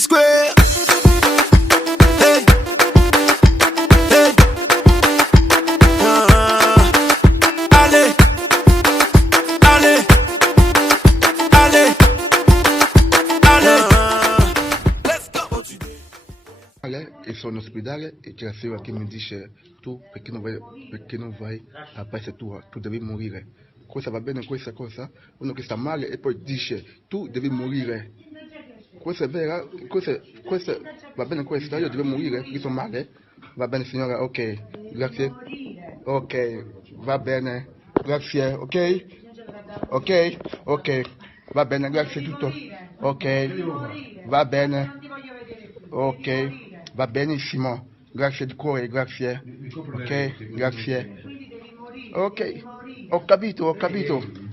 Square. Hey, hey. Allez, allez, allez, allez. Let's go. E sono in ospedale e c'è la signora che mi dice: tu perché non vai a paese tua, tu devi morire. Cosa va bene questa cosa? Uno che sta male e poi dice: tu devi morire. Questa è vera? Questa va bene questa? Io devo morire perché sto male? Va bene signora, ok, grazie. Ok, va bene, grazie, ok? Ok, ok, va bene, grazie tutto. Ok, va bene. Ok, va benissimo. Grazie di cuore, grazie. Ok, grazie. Ok, ho capito,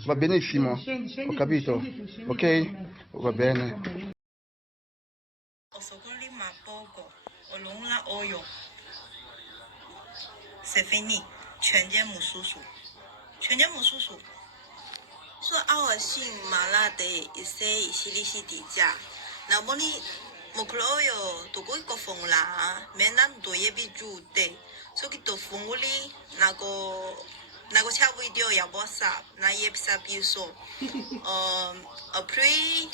va benissimo. Ho capito, ok? Va bene. Osokoli mapogo, olongla oyo. C'est fini，全家母叔叔，全家母叔叔。说我姓马拉的，一些一些利息底价，那么你木克罗哟，都过一个风啦，没那多也比住的，所以都风里那个差不多要不啥，那也不啥比如说，après，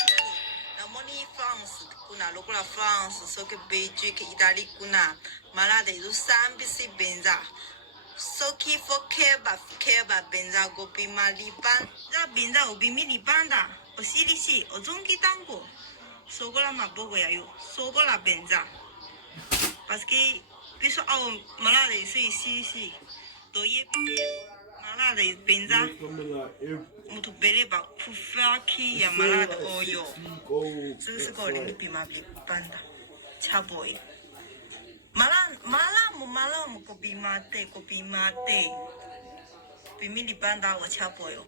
那么你 France。kuna lokola France soki Belgique Italie kuna malade izosambisi benza soki fo keba benza gopima libanda benza obimi libanda osilisi ozongi tango sokola maboko ya yo sokola benza parce que biso awo malade isilisi toye malade benza mutu bele ba kufaki ya malade oyo siko lingi pima banda chaboy malamu kopimate pimili banda wa chaboyo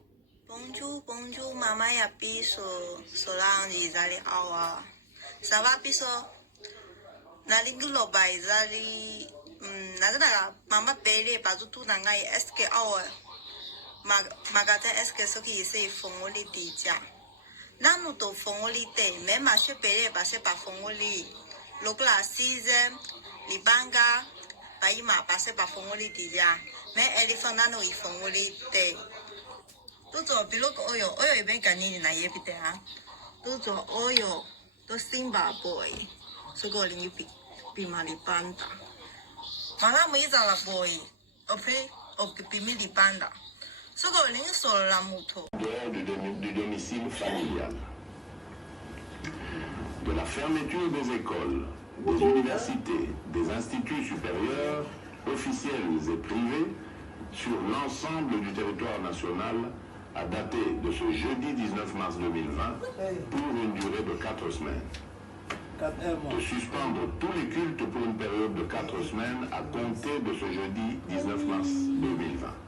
bonjour mama ya piso solange izali awa ça va piso nalingi loba izali nazana mama bele bazutu nangai eske awa magasin eske soki ise fongoli dija nanu to fongoli te me marché pele passe par fongoli lokla 6e libanga baima passe par fongoli dija me elephant nanu I fongoli te tuzo biloko oyo iben kanini na yepite ha tuzo oyo to simba boy soko lingi pimali panda malamu izala boy ope pimili panda du domicile familial, de la fermeture des écoles, des universités, des instituts supérieurs, officiels et privés, sur l'ensemble du territoire national, à dater de ce jeudi 19 mars 2020, pour une durée de 4 semaines. De suspendre tous les cultes pour une période de 4 semaines à compter de ce jeudi 19 mars 2020.